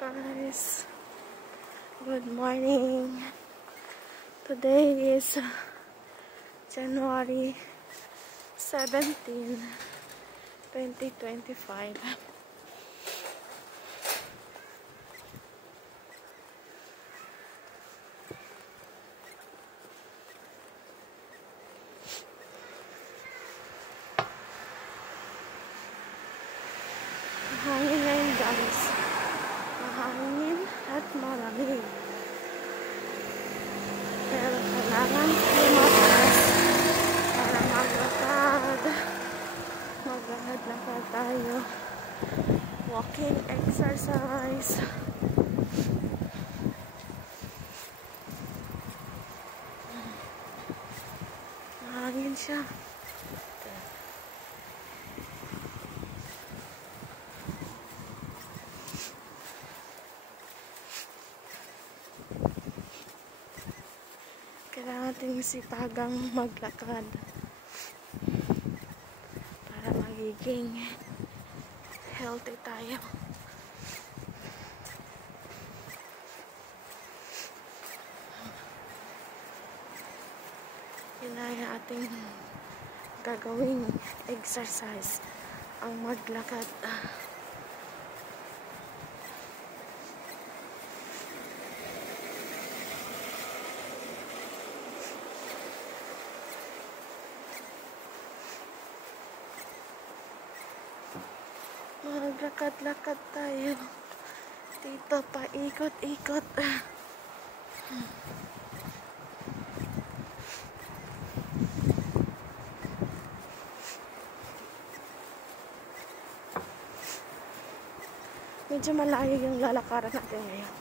Guys, good morning. Today is January 17, 2025. Mahangin ngayon guys. Mahangin at malamig. Pero kailangan lumakas para maglakad. Maglakad-lakad tayo. Walking exercise. Mahangin siya. Kailangan natin sipagang maglakad para magiging healthy tayo. Yun ay ating gagawing exercise, ang maglakad. Maglakad-lakad tayo dito, paikot-ikot. Medyo malayo yung lalakaran natin ngayon.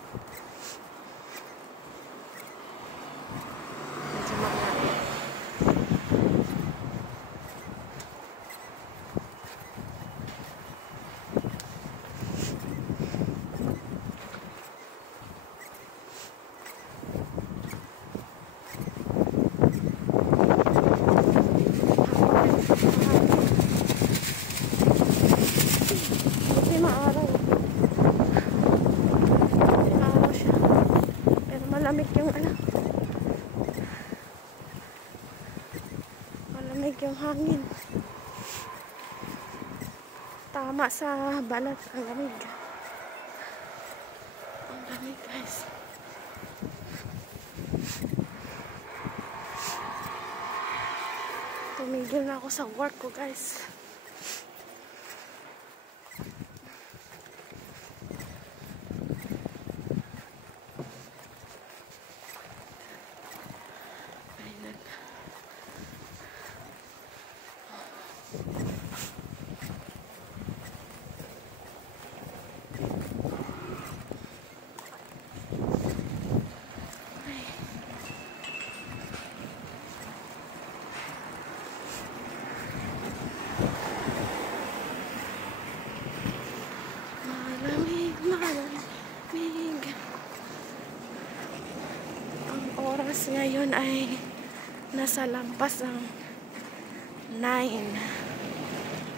Medyo malayo. Malamig yung malamig yung hangin. Tama sa balat ang lamig. Ang lamig guys. Tumigil na ako sa work ko guys. Ngayon ay nasa lampas ng 9.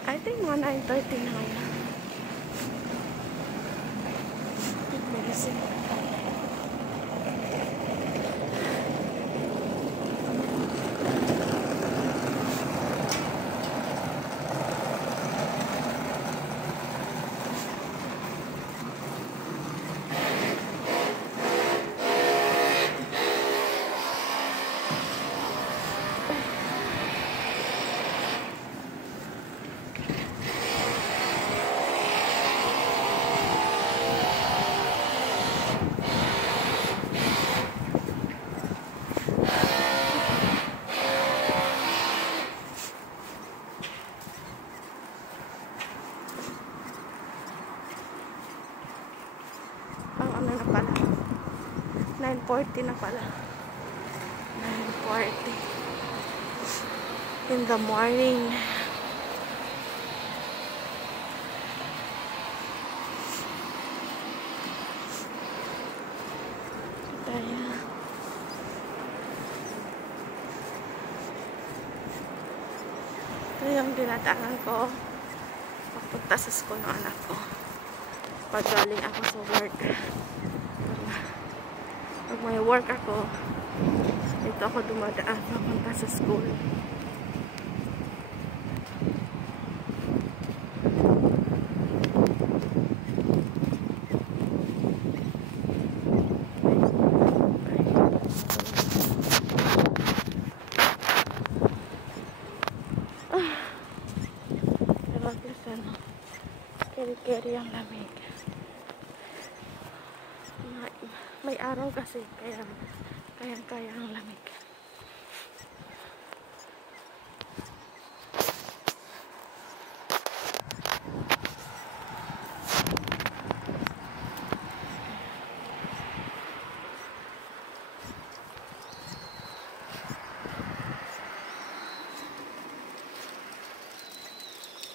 I think mga 9:30 na ngayon. Medicine. Ano na pala? 9:40 na pala. 9:40 in the morning. Tayo. Ito yung dinadaanan ko papunta sa school ng anak ko. pag galing ako sa work. Pag may work ako, dito ako dumadaan papunta sa school. Keri-keri ang lamig. May araw kasi kaya ang lamig.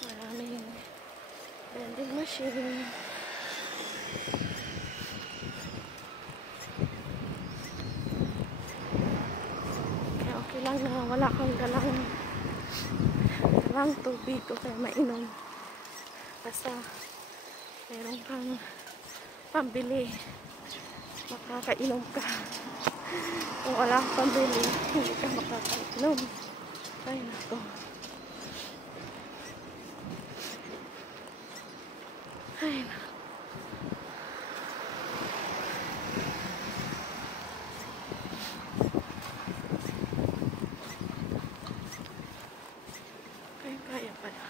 Maraming vending machine. Kaya okay lang na wala kang dalang tubig o kaya mainom. Basta meron kang pambili, makakainom ka. Kung wala kang pambili, hindi ka makakainom. Ay nako. Ay nako. Kaya pala.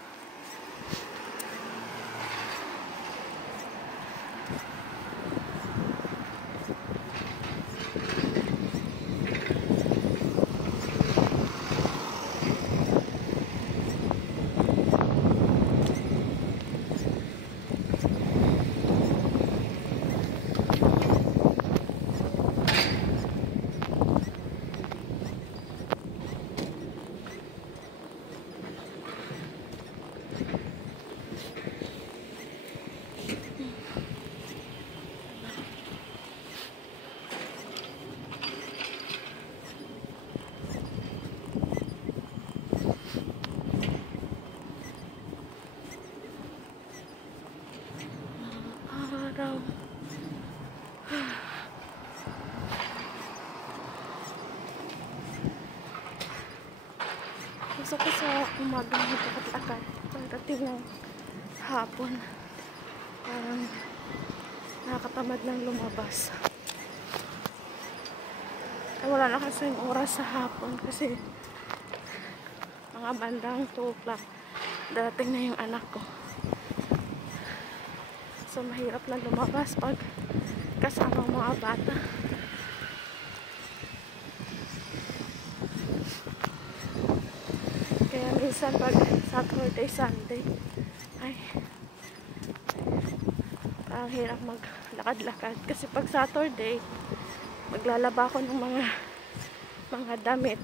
Araw. Gusto ko sa umagang magkakatlakad pagdating ng hapon. Parang nakakatamad ng lumabas. Ay, wala na kasi yung oras sa hapon kasi mga bandang 2 o'clock darating na yung anak ko. So mahirap na lumabas pag kasama ang mga bata. Kaya minsan pag Saturday, Sunday ay parang hirap maglakad-lakad kasi pag Saturday maglalaba ako ng mga damit,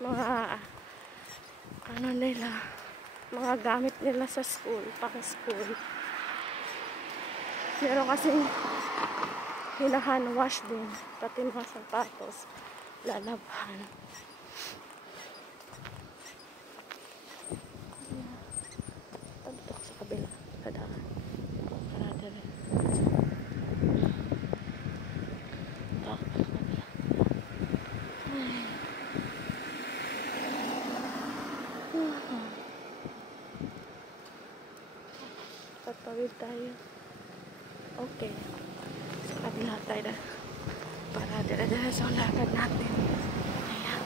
mga ano nila, mga gamit nila sa school, pang school. Meron kasing hinahan wash din, pati mga sapatos lalabahan. Pagtok sa kabila kadaan karada rin. Patawid tayo. Okay. Sa kabila tayo na. Para dala-dala sa lakad natin. Ayan.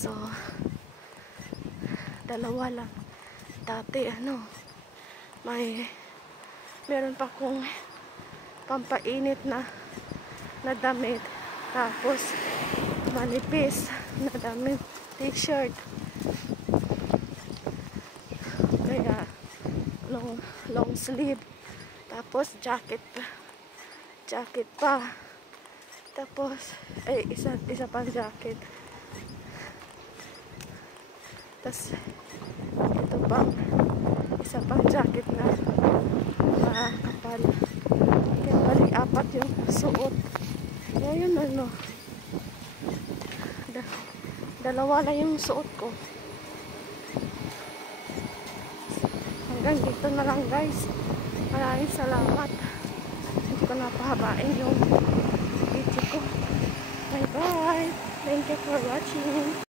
So, dalawa lang. Dati, meron pa akong pampainit na damit. Tapos, manipis na damit. T-shirt. Kaya, long sleeve. Tapos, jacket pa. Tapos, isa pang jacket. Tapos, ito pang isa pang jacket na kapal. Kaya bali, 4 yung suot. Kaya yun, dalawa lang yung suot ko. Hanggang dito na lang, guys. Maraming salamat. Hindi ko napahabain yung video ko. Bye bye. Thank you for watching.